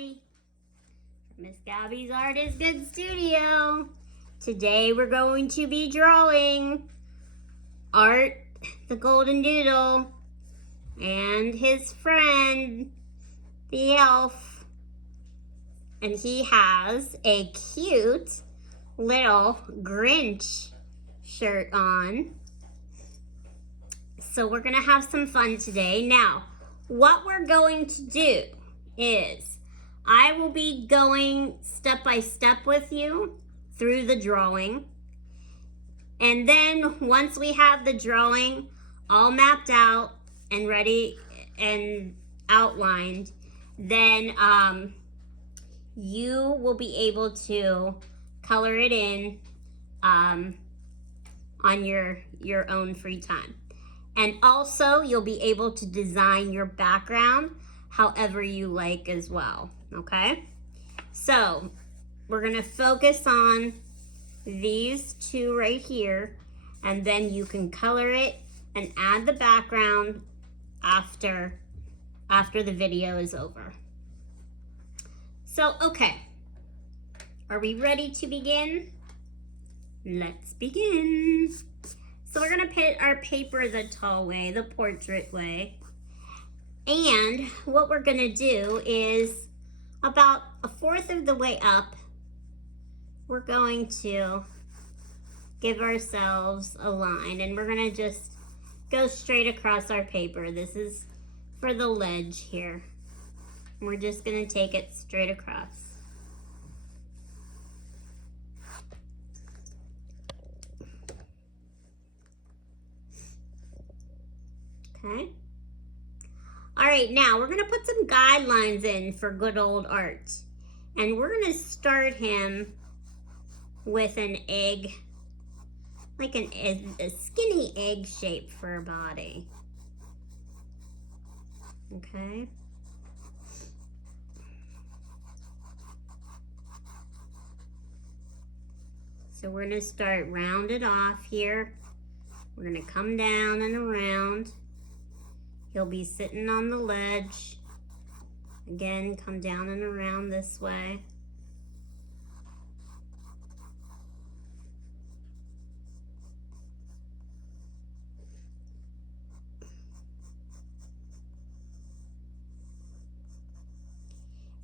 Gabby from Miss Gabby's Art is Good Studio. Today we're going to be drawing Art the Golden Doodle and his friend the elf. And he has a cute little Grinch shirt on. So we're gonna have some fun today. Now, what we're going to do is I will be going step by step with you through the drawing. And then once we have the drawing all mapped out and ready and outlined, then you will be able to color it in on your own free time. And also you'll be able to design your background however you like as well, okay? So we're gonna focus on these two right here, and then you can color it and add the background after the video is over. So, okay, are we ready to begin? Let's begin. So we're gonna put our paper the tall way, the portrait way. And what we're gonna do is about 1/4 of the way up, we're going to give ourselves a line, and we're gonna just go straight across our paper. This is for the ledge here. We're just gonna take it straight across. Okay. All right, now we're gonna put some guidelines in for good old Art. And we're gonna start him with an egg, like a skinny egg shape for a body. Okay. So we're gonna start rounded off here. We're gonna come down and around. He'll be sitting on the ledge. Again, come down and around this way.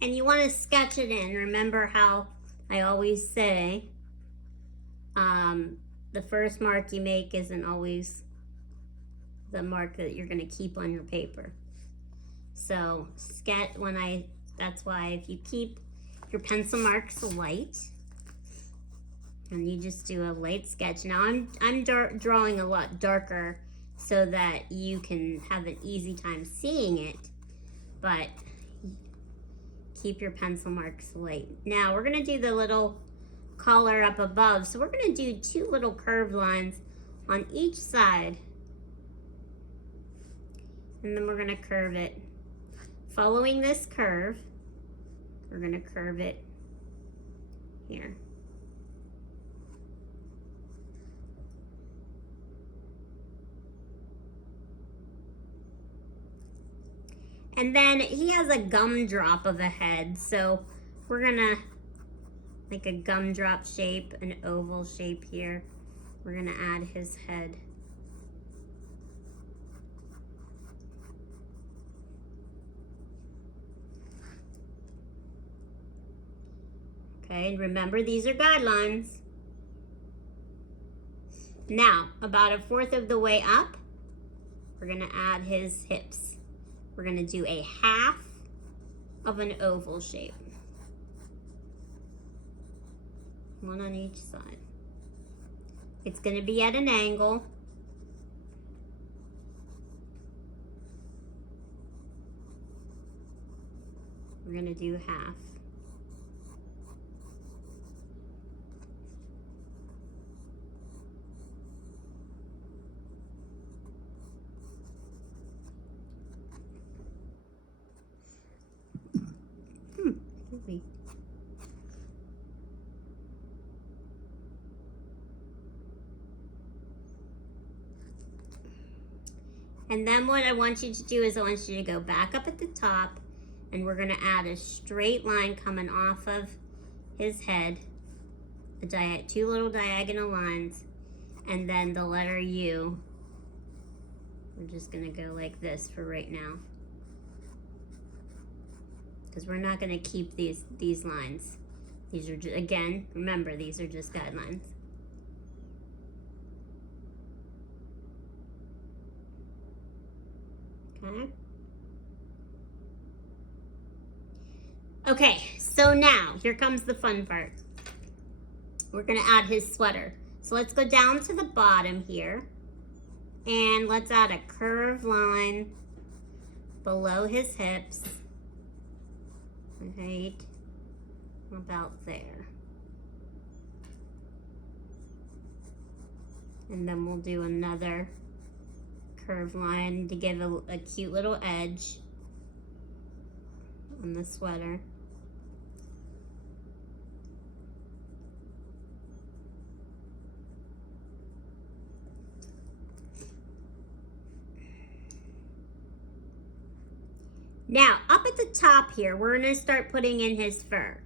And you want to sketch it in. Remember how I always say, the first mark you make isn't always the mark that you're going to keep on your paper. So that's why if you keep your pencil marks light and you just do a light sketch. Now I'm drawing a lot darker so that you can have an easy time seeing it, but keep your pencil marks light. Now we're going to do the little collar up above. So we're going to do 2 little curved lines on each side. And then we're going to curve it. Following this curve, we're going to curve it here. And then he has a gumdrop of a head, so we're going to make a gumdrop shape, an oval shape here. We're going to add his head. Okay, and remember, these are guidelines. Now, about 1/4 of the way up, we're gonna add his hips. We're gonna do a half of an oval shape. One on each side. It's gonna be at an angle. We're gonna do half. And then what I want you to do is I want you to go back up at the top And we're going to add a straight line coming off of his head, two little diagonal lines, and then the letter U. We're just going to go like this for right now, because we're not going to keep these lines. These are just, again, remember, these are just guidelines. Okay. Okay, so now here comes the fun part. We're going to add his sweater. So let's go down to the bottom here, and let's add a curved line below his hips, right about there. And then we'll do another curved line to give a cute little edge on the sweater. Now, up at the top here, we're going to start putting in his fur.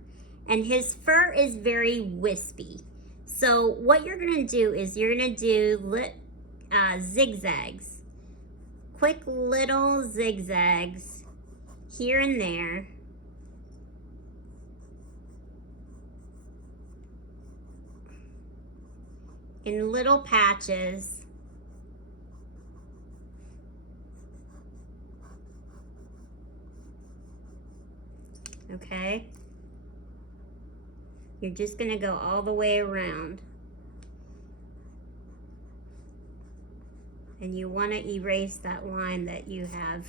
And his fur is very wispy. So what you're going to do is you're going to do zigzags. Quick little zigzags here and there. In little patches. Okay? You're just going to go all the way around. And you want to erase that line that you have,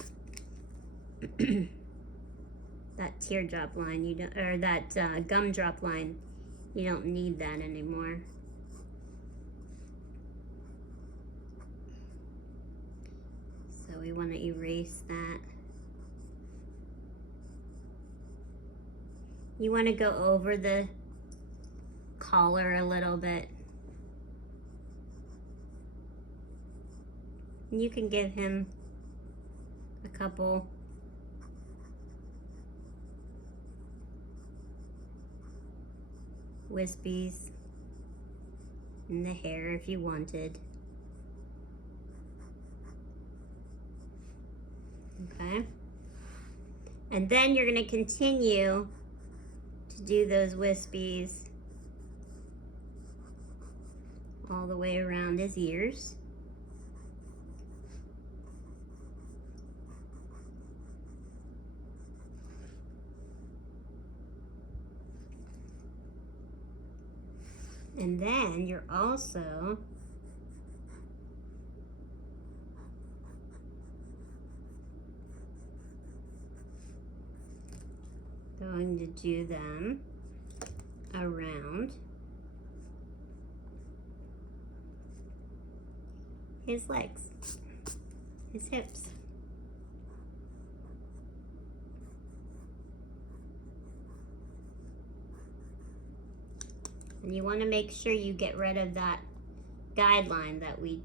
that teardrop line, you don't, or that gumdrop line. You don't need that anymore. So we want to erase that. You want to go over the collar a little bit. And you can give him a couple wispies in the hair if you wanted. Okay. And then you're going to continue to do those wispies all the way around his ears. And then you're also going to do them around his legs, his hips. And you want to make sure you get rid of that guideline that we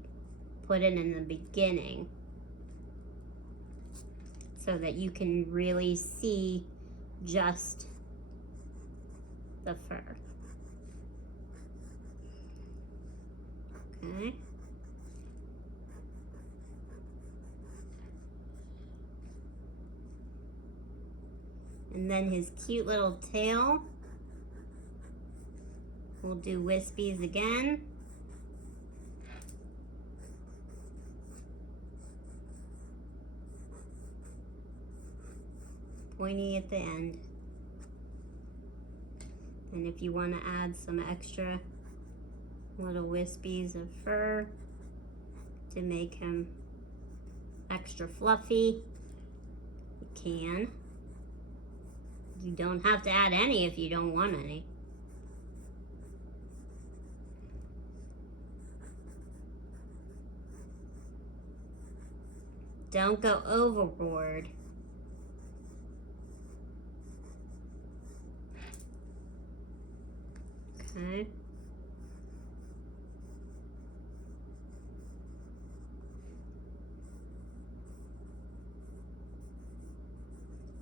put in the beginning, so that you can really see just the fur. Okay. And then his cute little tail. We'll do wispies again. Pointy at the end. And if you want to add some extra little wispies of fur to make him extra fluffy, you can. You don't have to add any if you don't want any. Don't go overboard. Okay.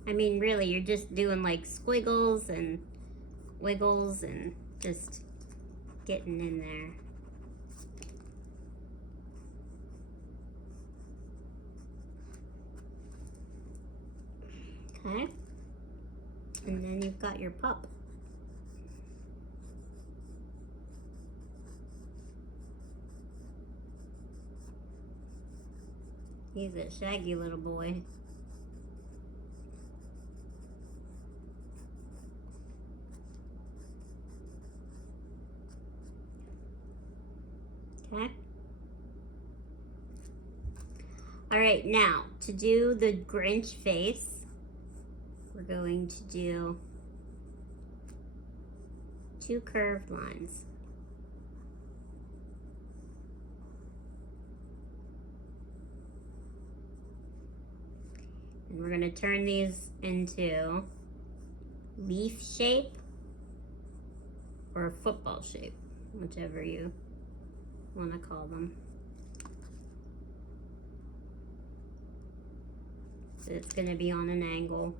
I mean, really, you're just doing like squiggles and wiggles and just getting in there. Okay. And then you've got your pup. He's a shaggy little boy. Okay. All right, now to do the Grinch face, we're going to do 2 curved lines. And we're going to turn these into leaf shape or football shape, whichever you want to call them. So it's going to be on an angle.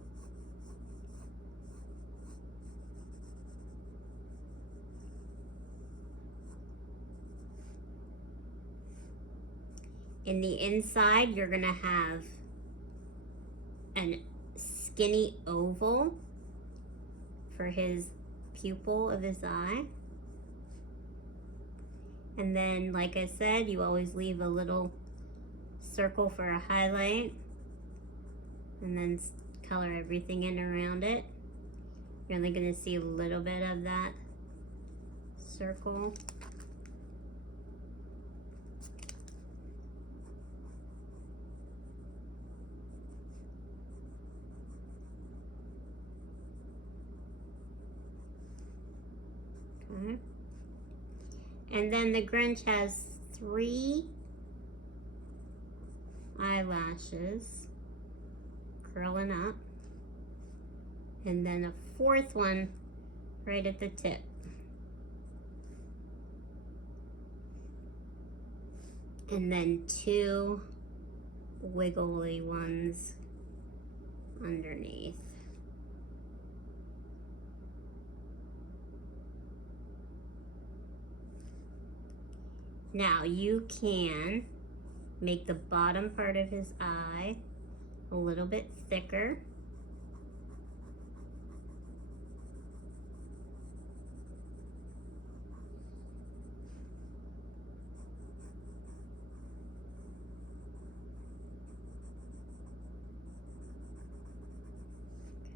In the inside, you're going to have a skinny oval for his pupil of his eye. And then, like I said, you always leave a little circle for a highlight and then color everything in around it. You're only going to see a little bit of that circle. Okay. And then the Grinch has 3 eyelashes curling up, and then a 4th one right at the tip. And then 2 wiggly ones underneath. Now you can make the bottom part of his eye a little bit thicker.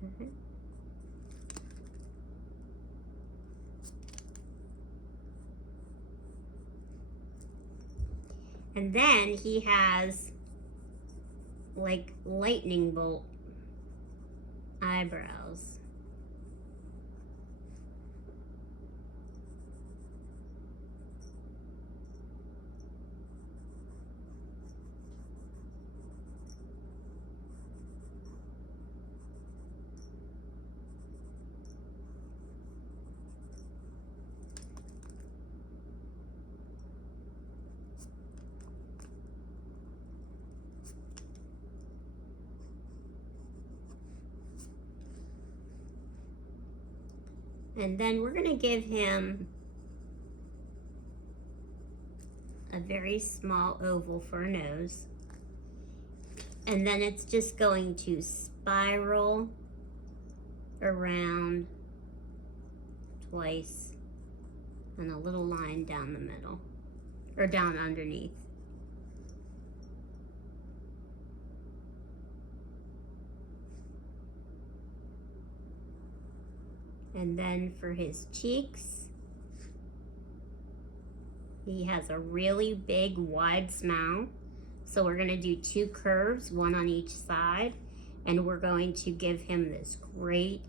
Okay. And then he has like lightning bolt eyebrows. And then we're going to give him a very small oval for a nose. And then it's just going to spiral around twice and a little line down the middle, or down underneath. And then for his cheeks, he has a really big wide smile. So we're gonna do 2 curves, 1 on each side, and we're going to give him this great,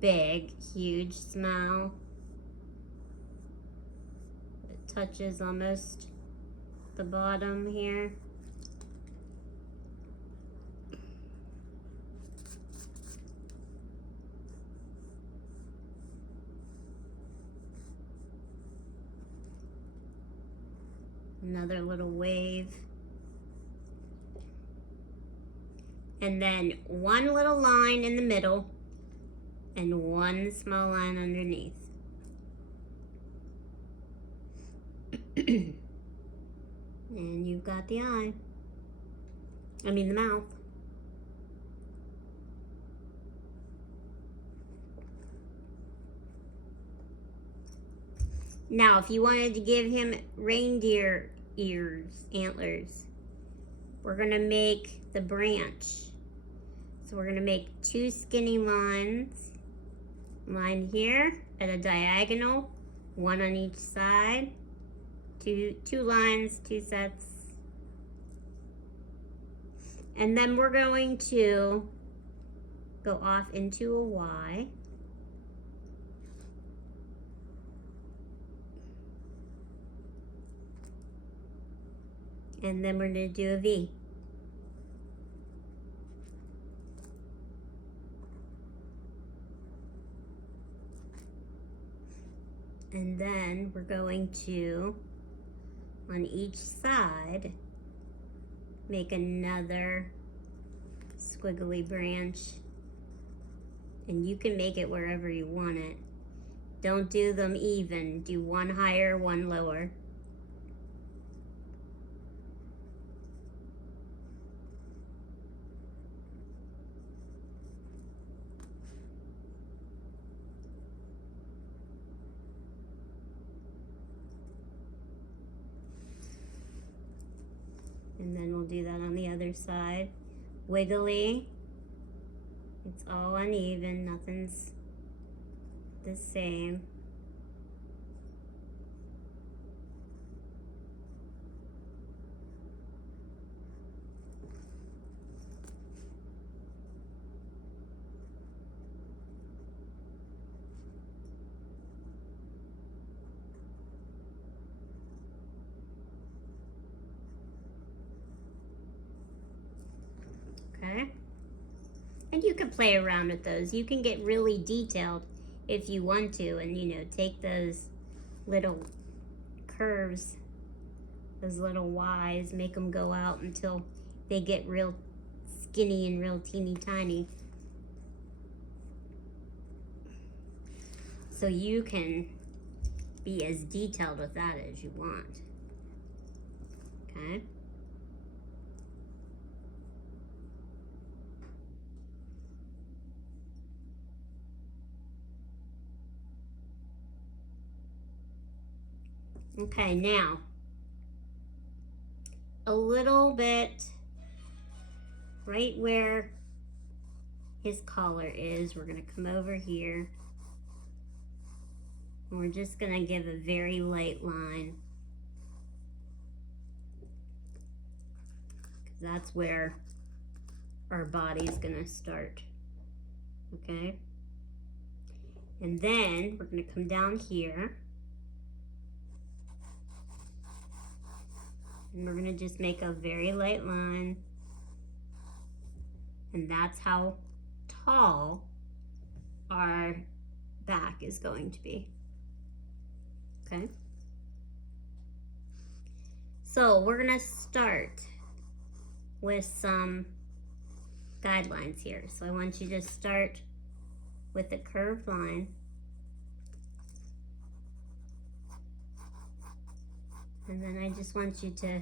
big, huge smile. It touches almost the bottom here. Another little wave. and then one little line in the middle and one small line underneath. And you've got the eye. I mean the mouth. Now, if you wanted to give him reindeer ears, antlers, we're gonna make the branch. So we're gonna make two skinny lines. Line here at a diagonal, one on each side. Two lines, two sets. And then we're going to go off into a Y. And then we're going to do a V. And then we're going to, on each side, make another squiggly branch. And you can make it wherever you want it. Don't do them even. Do one higher, one lower. And then we'll do that on the other side. Wiggly. It's all uneven, nothing's the same. Okay. And you can play around with those. You can get really detailed if you want to, and take those little curves, those little Y's, make them go out until they get real skinny and real teeny tiny. So you can be as detailed with that as you want. Okay. Okay, now, a little bit right where his collar is, we're going to come over here. And we're just going to give a very light line. Because that's where our body's going to start. Okay? And then we're going to come down here. And we're going to just make a very light line. And that's how tall our back is going to be. Okay? So we're going to start with some guidelines here. So I want you to start with a curved line. And then I just want you to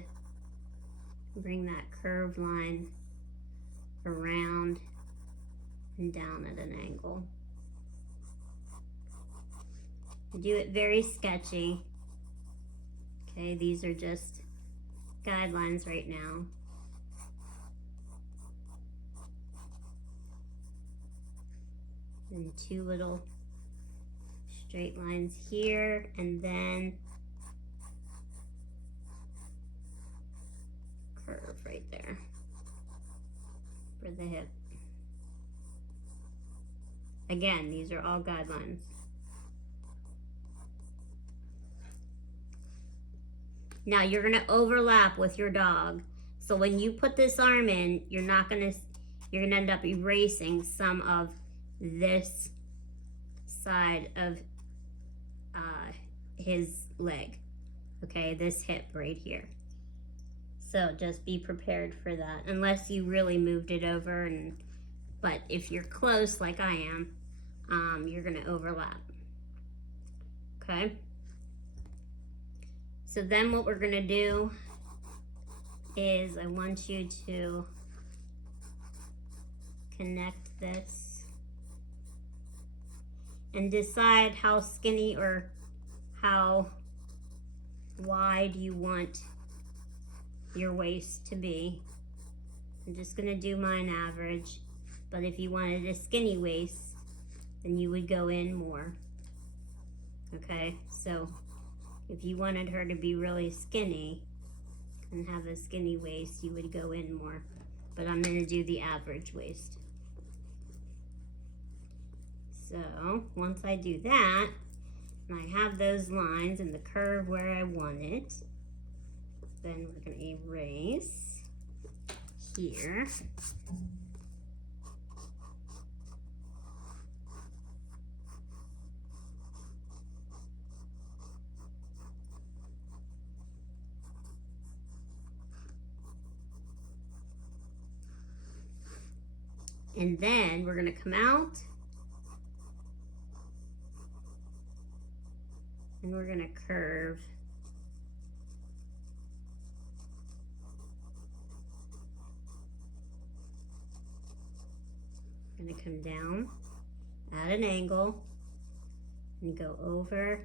bring that curved line around and down at an angle. Do it very sketchy. Okay, these are just guidelines right now. And two little straight lines here, and then curve right there for the hip. Again, these are all guidelines. Now you're gonna overlap with your dog. So when you put this arm in, you're gonna end up erasing some of this side of his leg. Okay, this hip right here. So just be prepared for that, unless you really moved it over. But if you're close like I am, you're gonna overlap. Okay? So then what we're gonna do is I want you to connect this and decide how skinny or how wide you want your waist to be. I'm just gonna do mine average, but if you wanted a skinny waist, then you would go in more. Okay, so if you wanted her to be really skinny and have a skinny waist, you would go in more. But I'm gonna do the average waist. So once I do that, and I have those lines and the curve where I want it, then we're gonna erase here. And then we're gonna come out and we're gonna curve. Gonna come down at an angle and go over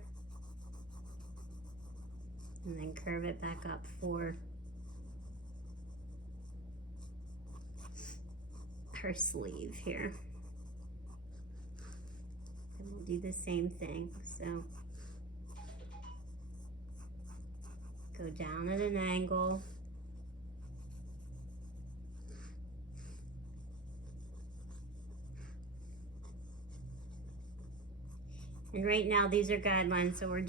and then curve it back up for her sleeve here. And we'll do the same thing. So go down at an angle. And right now these are guidelines, so we're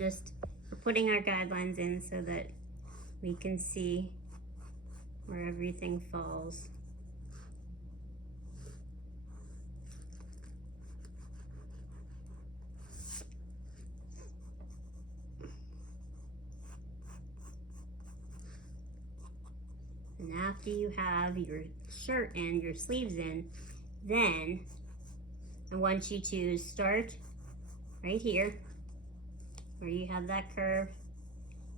putting our guidelines in so that we can see where everything falls. And after you have your shirt and your sleeves in, then I want you to start right here where you have that curve.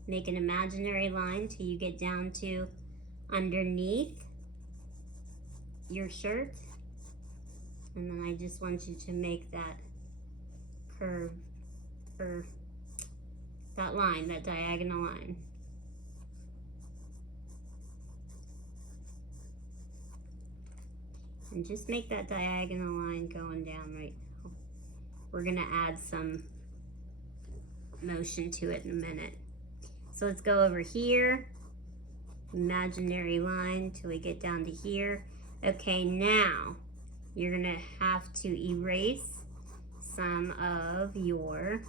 Make an imaginary line till you get down to underneath your shirt. And then I just want you to make that curve, or that line, that diagonal line. And just make that diagonal line going down right now. We're gonna add some motion to it in a minute. So let's go over here, imaginary line till we get down to here. Okay, now you're gonna have to erase some of your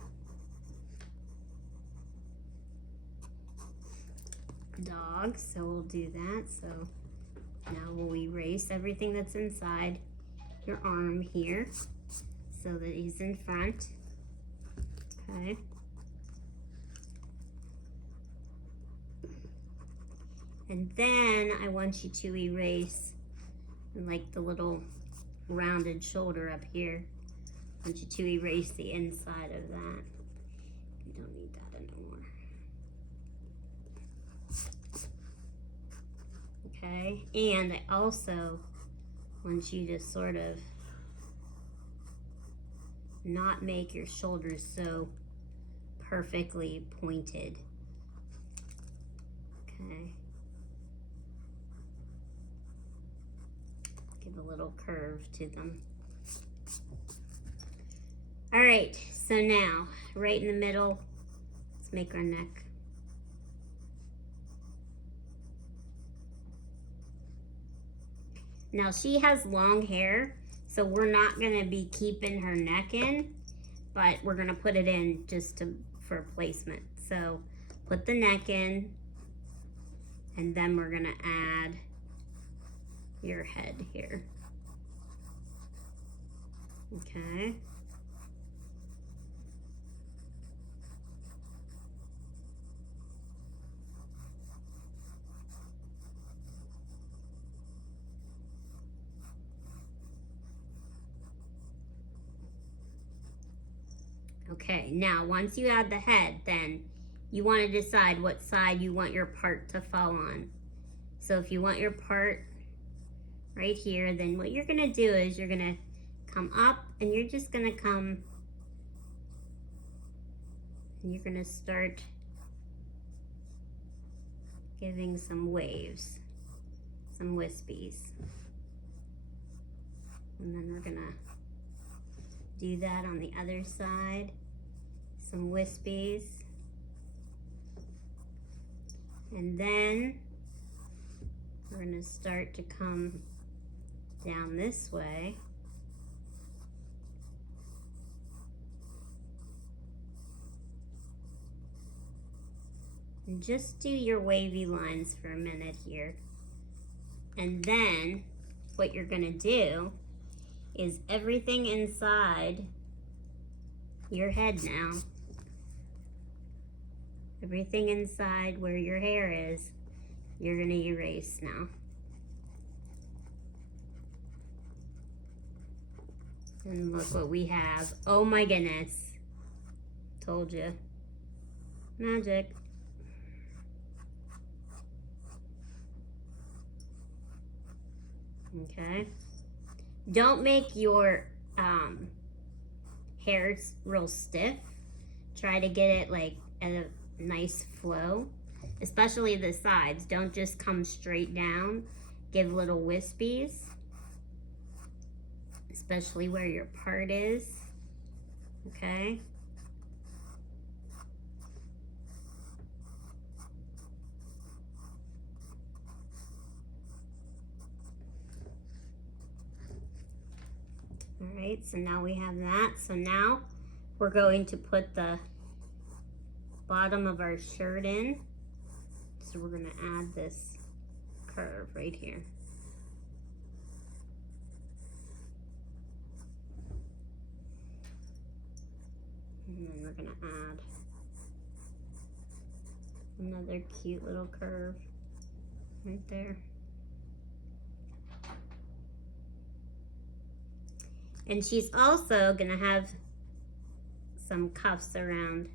dog. So we'll do that. So now we'll erase everything that's inside your arm here so that he's in front. Okay. And then I want you to erase like the little rounded shoulder up here. I want you to erase the inside of that. You don't need that anymore. Okay, and I also want you to sort of not make your shoulders so perfectly pointed. Okay. Give a little curve to them. All right, so now, right in the middle, let's make our neck. Now she has long hair, so we're not gonna be keeping her neck in, but we're gonna put it in just for placement. So put the neck in, and then we're gonna add your head here. Okay. Okay, now once you add the head, then you want to decide what side you want your part to fall on. So if you want your part right here, then what you're going to do is you're going to come up and you're just going to come and you're going to start giving some waves, some wispies. And then we're going to do that on the other side, some wispies. And then we're going to start to come down this way. And just do your wavy lines for a minute here. And then what you're going to do is everything inside your head now, everything inside where your hair is, you're going to erase now. And look what we have. Oh my goodness. Told you. Magic. Okay. Don't make your hair real stiff. Try to get it like at a nice flow, especially the sides. Don't just come straight down. Give little wispies, especially where your part is. Okay. All right, so now we have that. So now we're going to put the bottom of our shirt in. So we're going to add this curve right here. And then we're going to add another cute little curve right there. And she's also gonna have some cuffs around.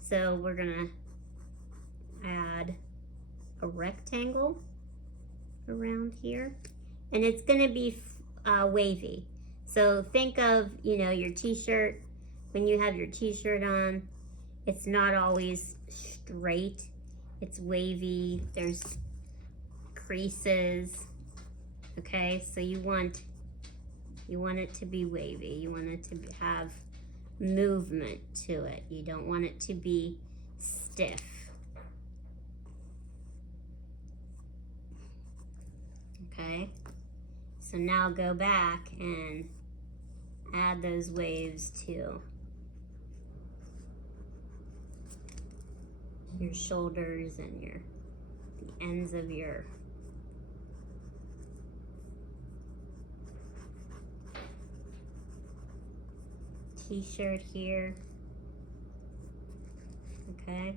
So we're gonna add a rectangle around here. And it's gonna be wavy. So think of, you know, your t-shirt. When you have your t-shirt on, it's not always straight. It's wavy, there's creases. Okay, so you want it to be wavy. You want it to have movement to it. You don't want it to be stiff. Okay, so now go back and add those waves to your shoulders and the ends of your t-shirt here. Okay.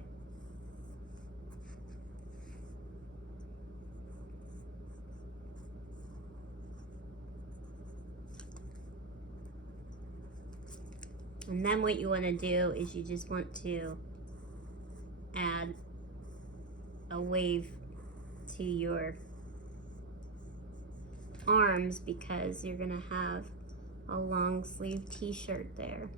And then what you want to do is you just want to add a wave to your arms because you're going to have a long sleeve t-shirt there.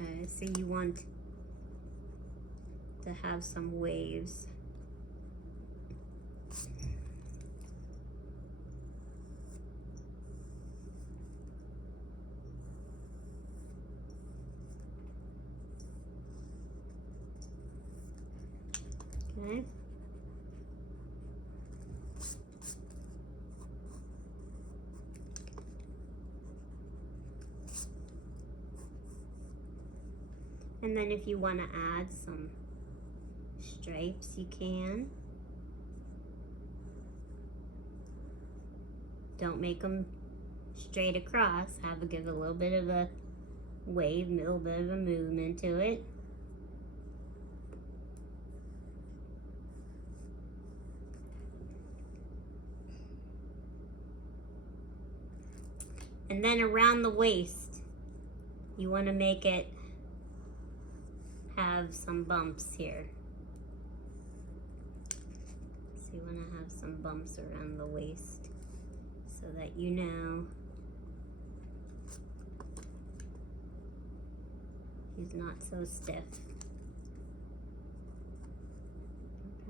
Okay, so you want to have some waves. Okay. And then if you want to add some stripes, you can. Don't make them straight across. Give a little bit of a wave, a little bit of a movement to it. And then around the waist, you want to make it have some bumps here. So you want to have some bumps around the waist so that you know he's not so stiff.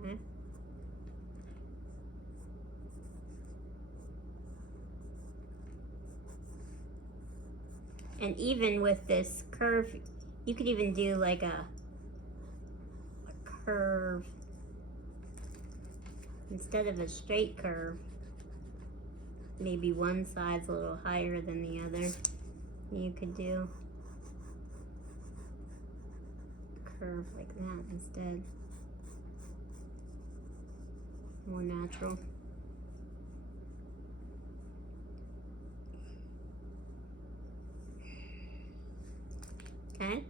Okay. And even with this curve, you could even do like a curve instead of a straight curve. Maybe one side's a little higher than the other. You could do a curve like that instead. More natural. Okay.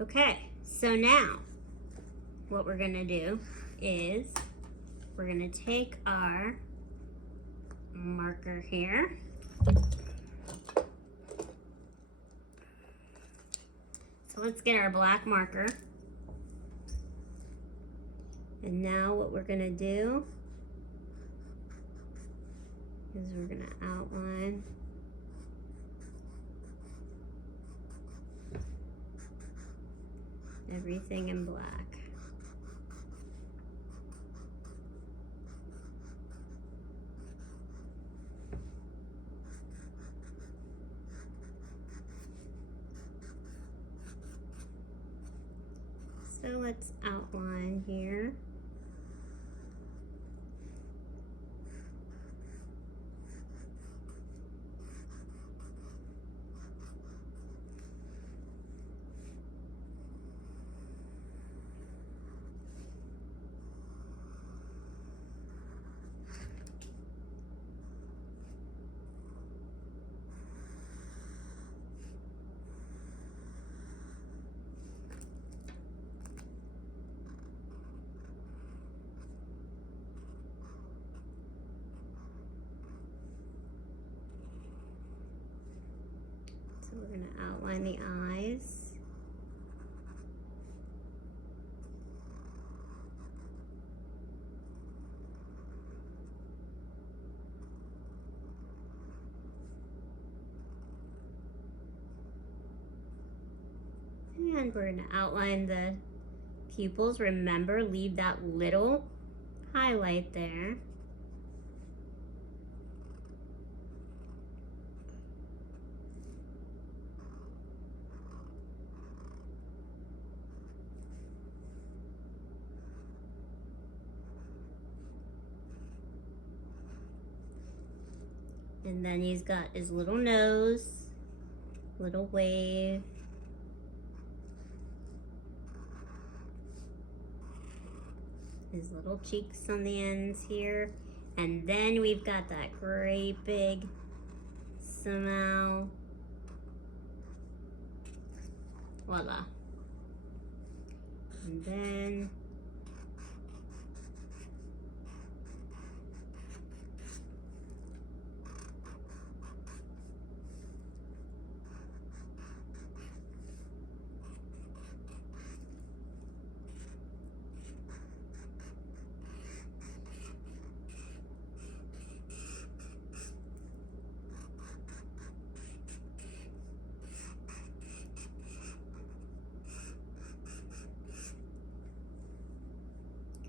Okay, so now what we're gonna do is we're gonna take our marker here. So let's get our black marker. And now what we're gonna do is we're gonna outline everything in black. So let's outline here. So we're going to outline the eyes. And we're going to outline the pupils. Remember, leave that little highlight there. And then he's got his little nose, little wave. His little cheeks on the ends here. And then we've got that great big smile. Voila. And then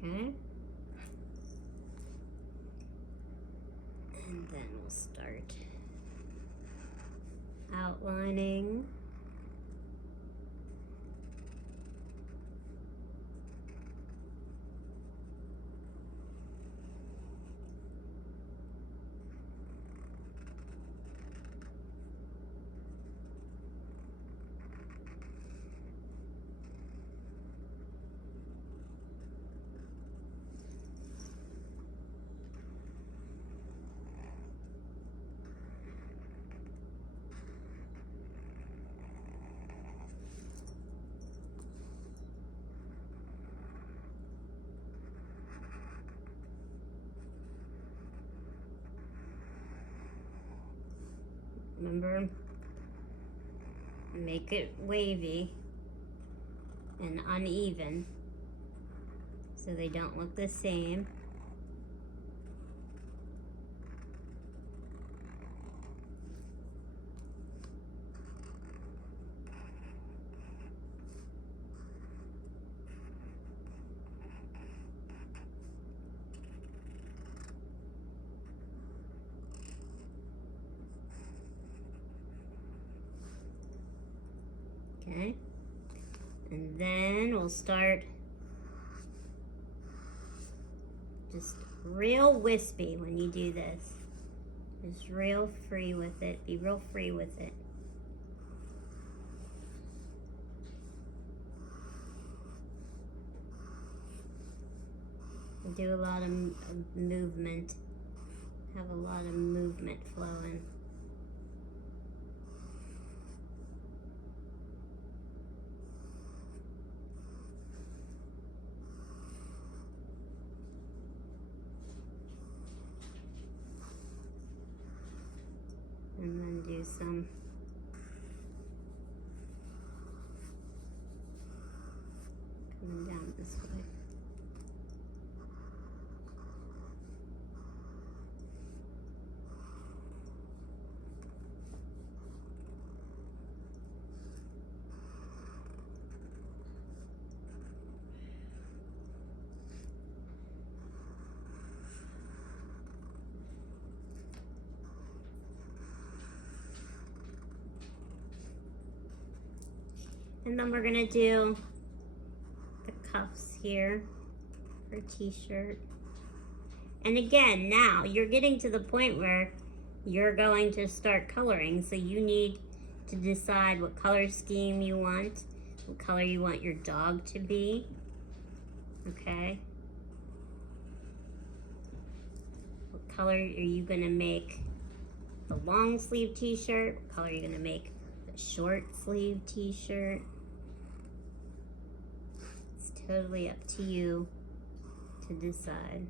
okay. And then we'll start outlining. Remember, make it wavy and uneven so they don't look the same. Okay, and then we'll start just real wispy when you do this. Just real free with it. Be real free with it. Do a lot of movement. Have a lot of movement flowing. And then do some coming down this way. And then we're gonna do the cuffs here for t-shirt. And again, now you're getting to the point where you're going to start coloring, so you need to decide what color scheme you want, what color you want your dog to be, okay? What color are you gonna make the long sleeve t-shirt? What color are you gonna make the short sleeve t-shirt? Totally up to you to decide.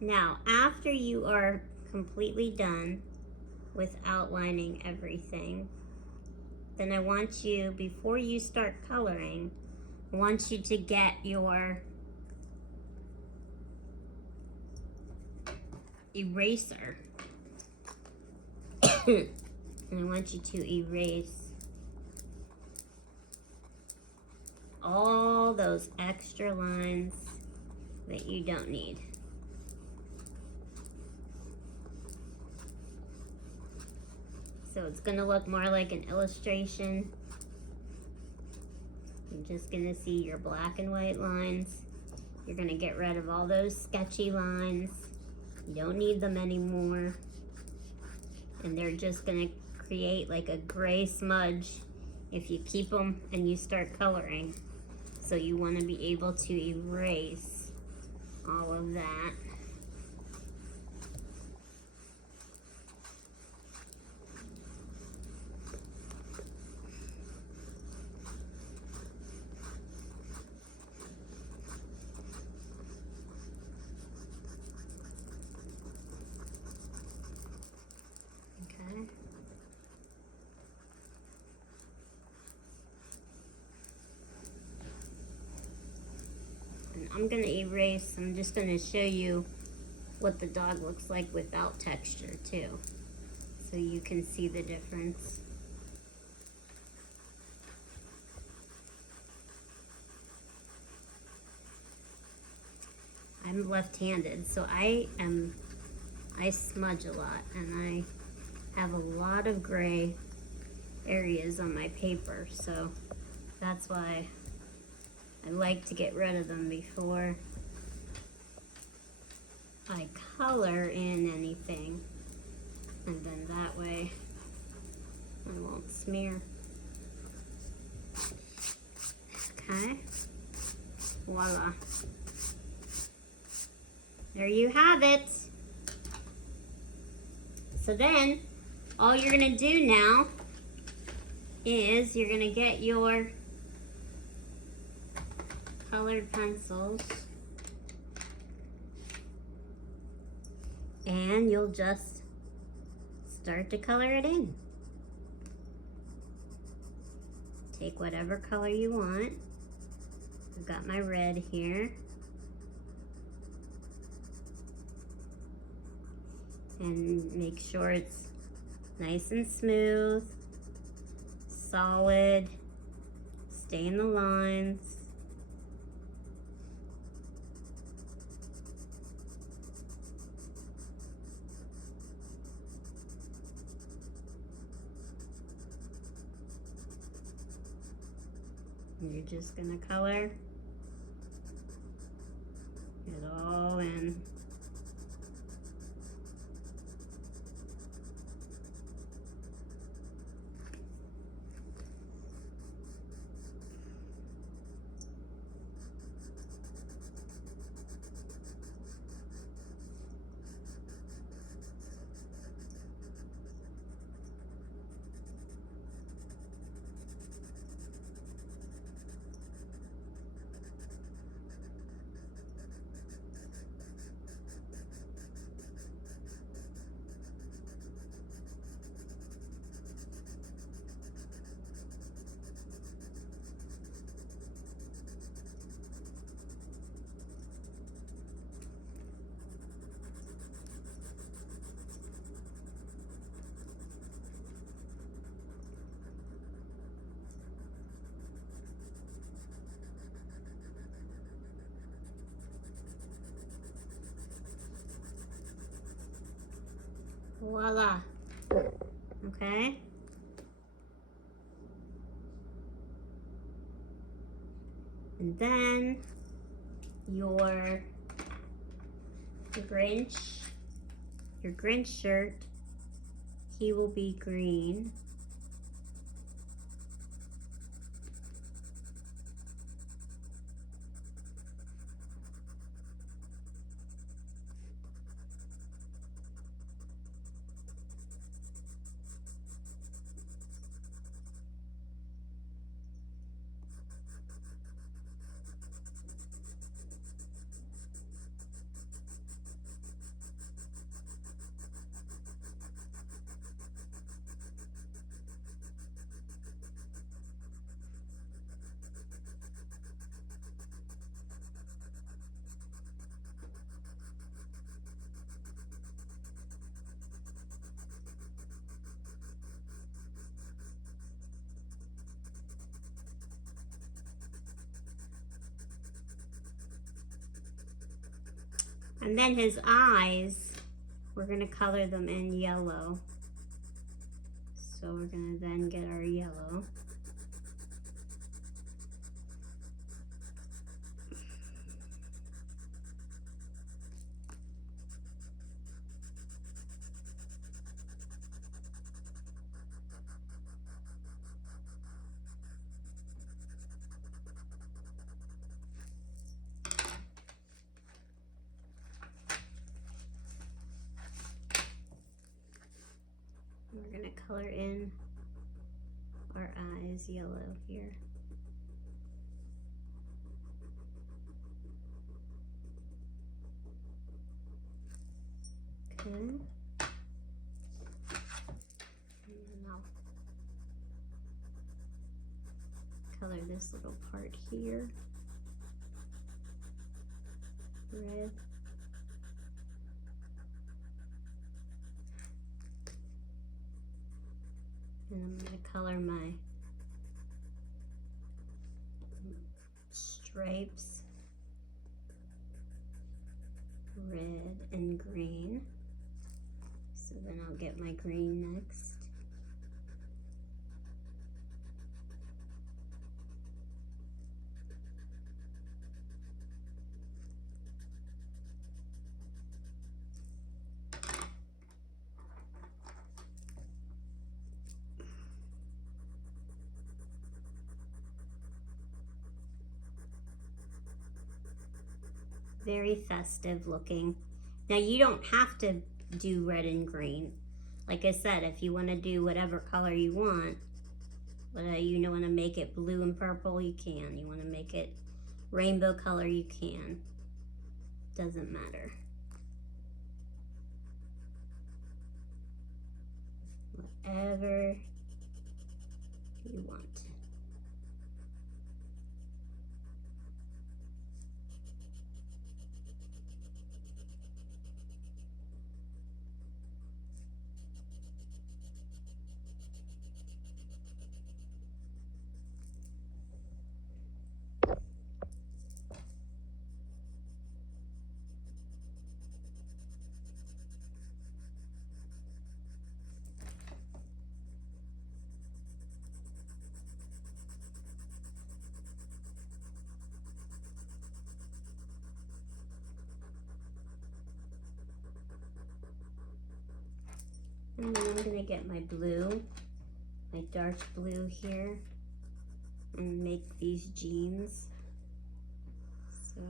Now, after you are completely done with outlining everything, then I want you, before you start coloring, I want you to get your eraser. And I want you to erase all those extra lines that you don't need. So it's gonna look more like an illustration. You're just gonna see your black and white lines. You're gonna get rid of all those sketchy lines. You don't need them anymore. And they're just gonna create like a gray smudge if you keep them and you start coloring. So you wanna be able to erase all of that. I'm gonna erase, I'm just gonna show you what the dog looks like without texture too, so you can see the difference. I'm left-handed, so I smudge a lot, and I have a lot of gray areas on my paper, so that's why I like to get rid of them before I color in anything, and then that way I won't smear. Okay, voila. There you have it. So then, all you're gonna do now is you're gonna get your colored pencils. And you'll just start to color it in. Take whatever color you want. I've got my red here. And make sure it's nice and smooth, solid, stay in the lines. And you're just gonna color it all in. Voila. Okay. And then your Grinch shirt, he will be green. And then his eyes, we're gonna color them in yellow. So we're gonna then get our yellow. We're gonna color in our eyes yellow here. Okay. And then I'll color this little part here red. And I'm going to color my stripes red and green. So then I'll get my green next. Very festive looking. Now you don't have to do red and green. Like I said, if you want to do whatever color you want, but you don't want to make it blue and purple, you can. You want to make it rainbow color you can. Doesn't matter. Whatever you want. And then I'm going to get my blue, my dark blue here, and make these jeans. So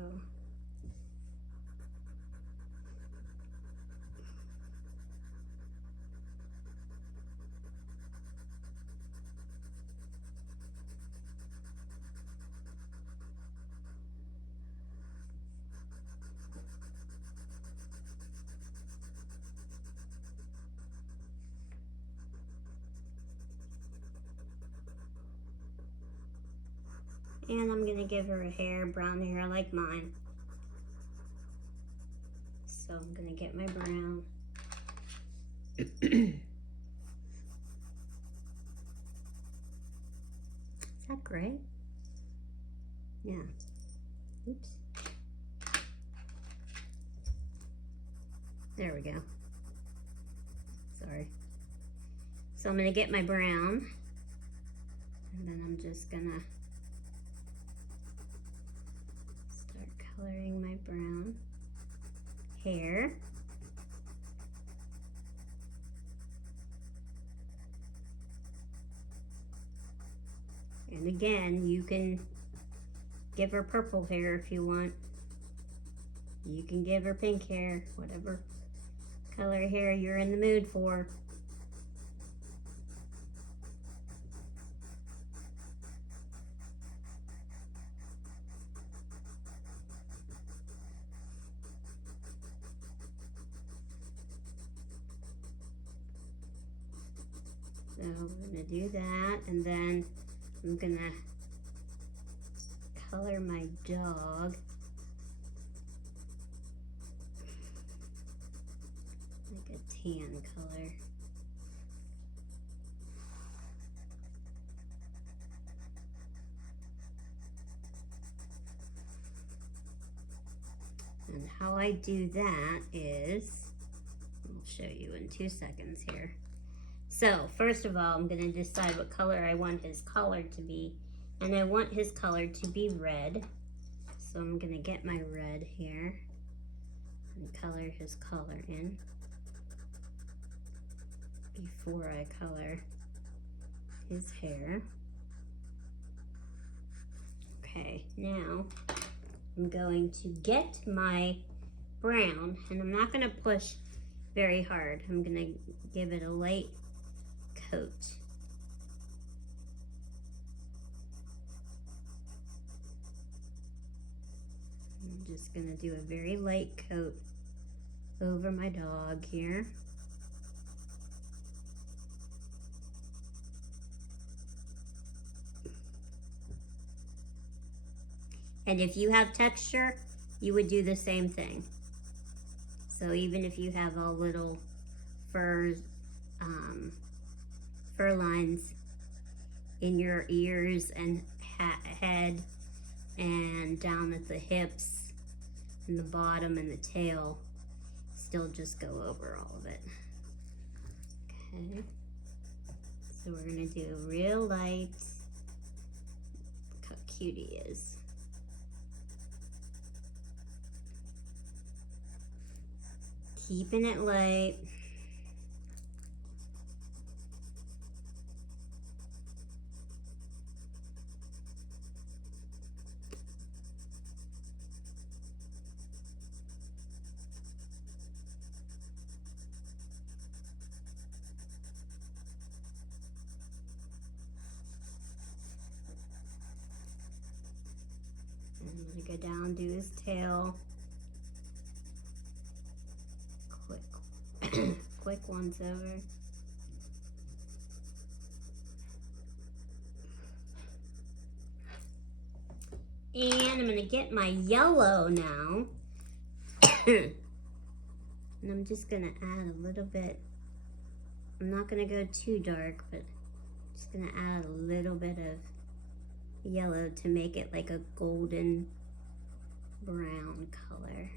and I'm going to give her a hair, brown hair like mine. So I'm going to get my brown. Is that gray? Yeah. Oops. There we go. Sorry. So I'm going to get my brown. And then I'm just going to start coloring my brown hair. And again, you can give her purple hair if you want. You can give her pink hair, whatever color hair you're in the mood for. So we're going to do that, and then I'm going to color my dog like a tan color. And how I do that is, I'll show you in 2 seconds here. So first of all, I'm going to decide what color I want his collar to be. And I want his color to be red. So I'm going to get my red here and color his collar in before I color his hair. Okay, now I'm going to get my brown, and I'm not going to push very hard. I'm going to give it a light coat. I'm just going to do a very light coat over my dog here. And if you have texture, you would do the same thing. So even if you have all little fur lines in your ears and head and down at the hips and the bottom and the tail, still just go over all of it. Okay, so we're gonna do a real light. Look how cute he is. Keeping it light. I'm You go down, do his tail. Quick once over. And I'm gonna get my yellow now. And I'm just gonna add a little bit. I'm not gonna go too dark, but I'm just gonna add a little bit of yellow to make it like a golden brown color.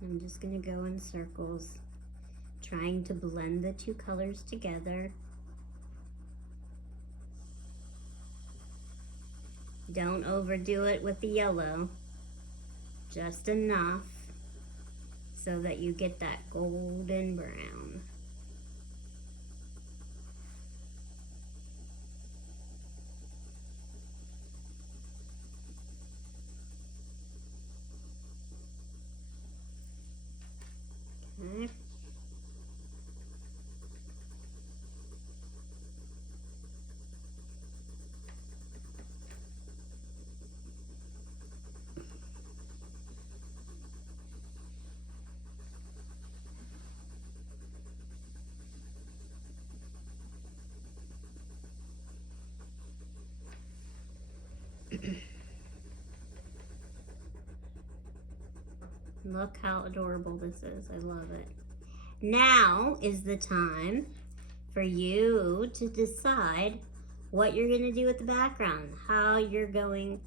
I'm just gonna go in circles, trying to blend the two colors together. Don't overdo it with the yellow, just enough so that you get that golden brown. Okay. Look how adorable this is. I love it. Now is the time for you to decide what you're going to do with the background, how you're going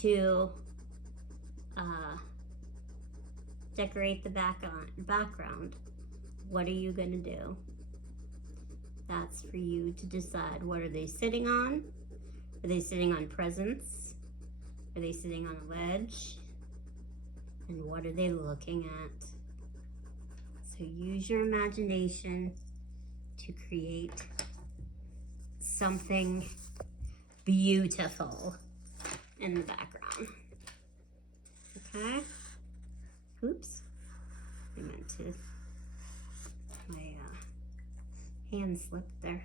to decorate the background. What are you going to do? That's for you to decide. What are they sitting on? Are they sitting on presents? Are they sitting on a ledge? And what are they looking at? So use your imagination to create something beautiful in the background. Okay? Oops. I meant to, my hand slipped there.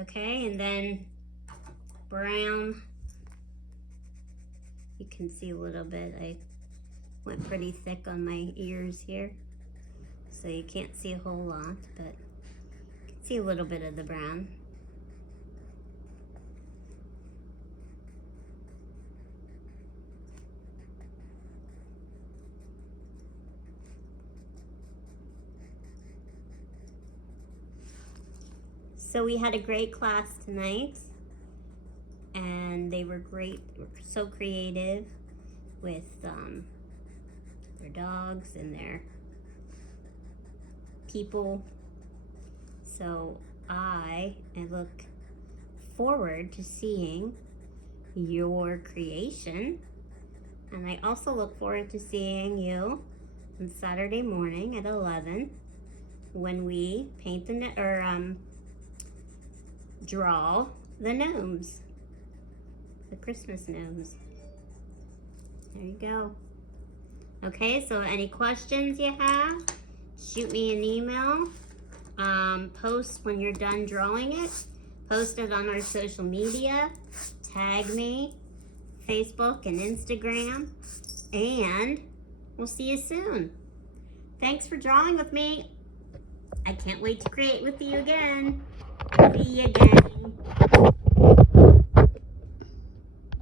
Okay, and then brown. You can see a little bit. I went pretty thick on my ears here, so you can't see a whole lot, but you can see a little bit of the brown. So we had a great class tonight, and they were great, so creative with their dogs and their people. So I look forward to seeing your creation, and I also look forward to seeing you on Saturday morning at 11 when we paint the draw the gnomes, the Christmas gnomes. There you go. Okay, so any questions you have, shoot me an email. Post when you're done drawing it. Post it on our social media. Tag me, Facebook and Instagram. And we'll see you soon. Thanks for drawing with me. I can't wait to create with you again. See you again.